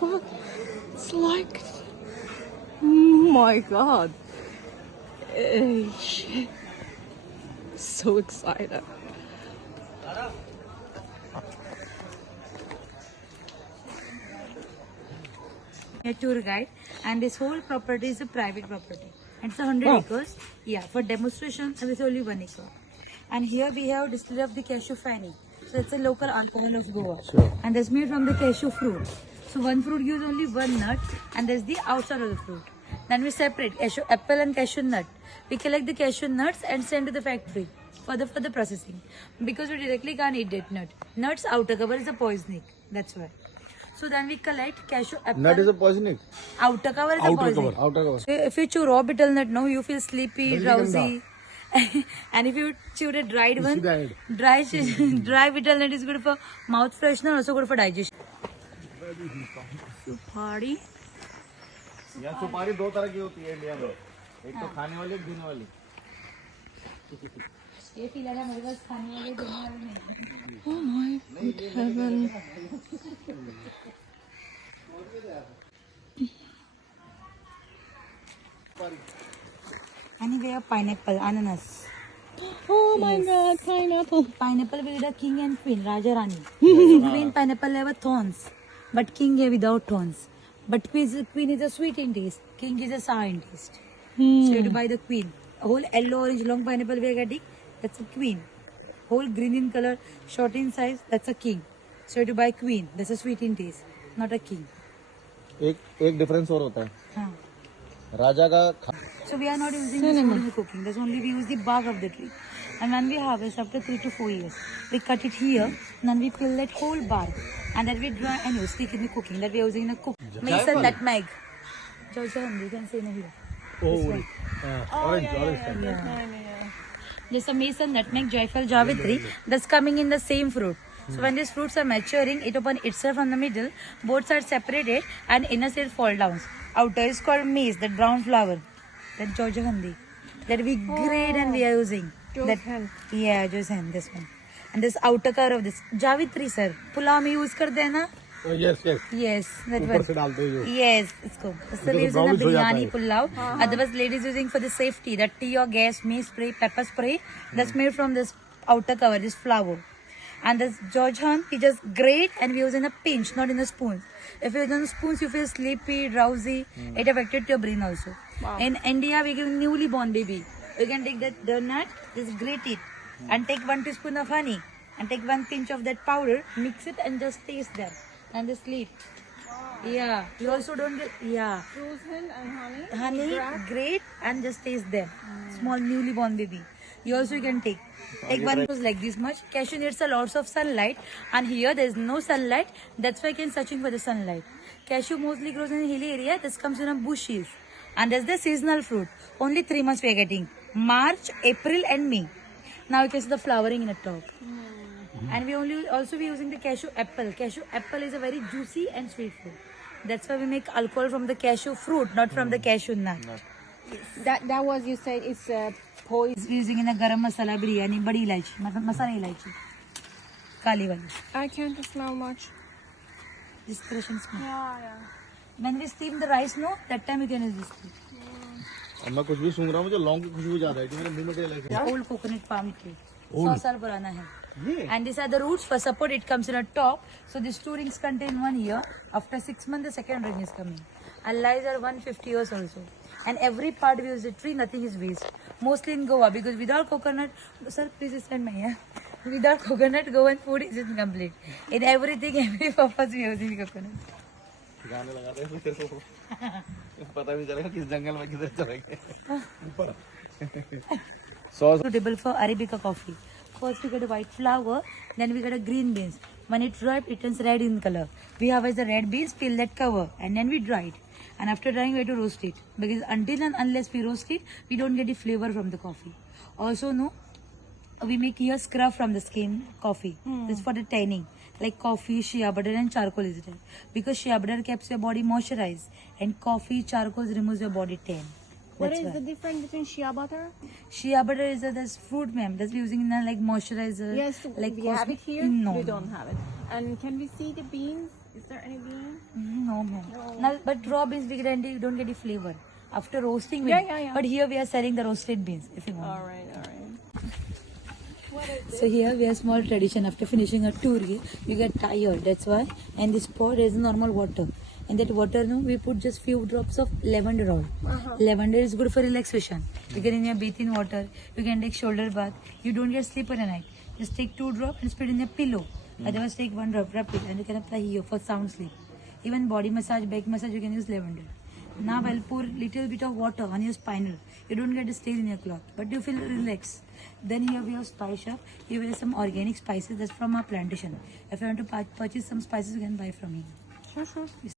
god. It's like... Oh my god. Shit. So excited. A tour guide, and this whole property is a private property. It's 100 acres. Yeah, for demonstration, it's only 1 acre. And here we have distillery of the cashew fanny. So it's a local alcohol of Goa. Sure. And that's made from the cashew fruit. So one fruit gives only one nut, and that's the outside of the fruit. Then we separate cashew apple and cashew nut. We collect the cashew nuts and send to the factory for the processing. Because we directly can't eat that nut. Nuts outer cover is a poisonic. That's why. So then we collect cashew apple. Nut is a poisonic. Outer cover is a poisonic. Outer cover. So if you chew raw betel nut, no, you feel sleepy, drowsy. And if you chew the dried one, dry betel nut is good for mouth freshener, also good for digestion. सुपारी यहाँ सुपारी दो तरह की होती है India में, एक तो खाने वाली, एक पीने वाली. ये फिलहाल मेरे पास खाने वाले देने वाले नहीं. Oh my good heaven. And we have pineapple, ananas. Oh my god, pineapple. Pineapple will be the king and queen, Raja Rani. So queen pineapple have thorns, but king have without thorns. But queen is a sweet in taste, king is a sour in taste. So you have to buy the queen. A whole yellow, orange, long pineapple we are getting, that's a queen. Whole green in color, short in size, that's a king. So you have to buy queen, that's a sweet in taste, not a king. एक difference और होता है. हाँ. राजा का. So we are not using this wood in the cooking. That's only we use the bark of the tree. And when we harvest after 3 to 4 years, we cut it here, and then we peel that whole bark, and then we dry and use stick in the cooking. That we are using in the cook. Mason nutmeg. Georgia, you can say here. Orange. Yeah. There's a mason nutmeg, joyful javitri. That's coming in the same fruit. So when these fruits are maturing, it opens itself from the middle. Both sides separated, and inner side fall down. Outer is called maize, that brown flower. That Georgia Handi. That we grade and we are using. Yeah, Joseon, this one. And this outer cover of this. Javitri, sir. Pulao mein use karte hai na? Yes. Yes, that ऊपर one. से डालते हैं जो. Yes, इसको. So we using a biryani pulao. Otherwise, ladies using for the safety. That tea or gas, mace spray, pepper spray. That's made from this outer cover, this flower. And this Georgian, we just grate and we use in a pinch, not in a spoon. If you use in spoons, you feel sleepy, drowsy. It affected your brain also. Wow. In India, we give newly born baby. You can take that nut, just grate it, and take 1 teaspoon of honey, and take 1 pinch of that powder, mix it, and just taste that, and just sleep. Wow. Yeah. You also don't get Frozen and honey. Grate, and just taste them. Small newly born baby. You also can take one was like this much. Cashew needs a lots of sunlight, and here there is no sunlight. That's why I can searching for the sunlight. Cashew mostly grows in a hilly area. This comes in a bushes, and that's the seasonal fruit. Only 3 months we are getting: March, April, and May. Now you can see the flowering in the top. And we also be using the cashew apple. Cashew apple is a very juicy and sweet fruit. That's why we make alcohol from the cashew fruit, not from the cashew nut. That was, you said, it's poison. Using in a garam masala biryani, badi ilaichi, masala ilaichi, kali wali. I can't smell much. This Russian smell. Yeah. When we steam the rice, no, that time you can use this. अब मैं कुछ भी सूंघ रहा हूँ, मुझे लौंग की खुशबू ज्यादा है, जो मेरे मुंह में क्या लगे. Old coconut palm tree. 100 साल पुराना है. And these are the roots. For support, it comes in a top. So these 2 rings contain 1 year. After 6 months, the second ring is coming. And lies are 150 years also. And every part we use the tree, nothing is waste. Mostly in Goa, because without coconut, sir, please stand my here. Without coconut, Goan food is incomplete. In everything, every purpose we are using coconut. गाने लगा रहे हैं तेरे को. पता भी चलेगा किस जंगल में किधर चलेंगे. ऊपर. Suitable for Arabica coffee. First we get a white flour, then we get a green beans. When it's ripe, it turns red in color. We harvest the red beans, peel that cover, and then we dry it. And after drying, we have to roast it. Because until and unless we roast it, we don't get the flavor from the coffee. Also, no, we make here scrub from the skin coffee. This is for the tanning. Like coffee, shea butter, and charcoal is there. Because shea butter keeps your body moisturized, and coffee, charcoal removes your body tan. What is the difference between shea butter? Shea butter is this fruit, ma'am. That's using in like moisturizer. Yes, like we have it here. No, We don't have it. And can we see the beans? Is there any bean? No, ma'am. Now, but raw beans we guarantee you don't get the flavor. After roasting, we Yeah. But here we are selling the roasted beans if you want. All right. So here we have small tradition. After finishing a tour, you get tired. That's why. And this pot is normal water. And that water, no, we put just few drops of lavender oil. Lavender is good for relaxation. You can bathe in water. You can take shoulder bath. You don't get sleep at night. Just take 2 drops and put it in a pillow. Otherwise, take 1 drop, wrap it, and you can apply here for sound sleep. Even body massage, back massage, you can use lavender. Now I'll pour little bit of water on your spinal. You don't get a stain in your cloth, but you feel relaxed. Then here we have spice shop. Here we have some organic spices that's from our plantation. If you want to purchase some spices, you can buy from here. Sure.